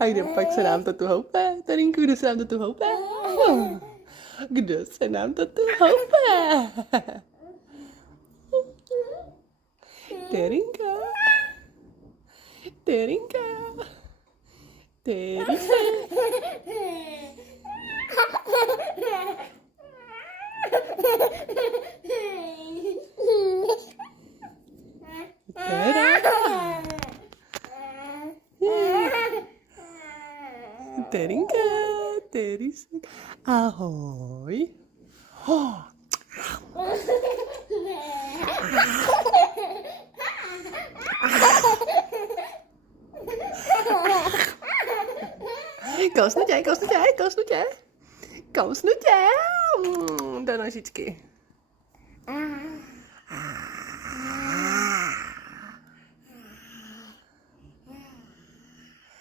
A kde pak se nám to tu houpe? Terinku, kdo se nám to tu houpe? Kdo se nám to tu houpe? Terinka. Terinka. Terinka. Terinka, Terisek, ahoj. Oh. Kousnu tě, kousnu tě, kousnu tě. Kousnu tě. Do nožičky.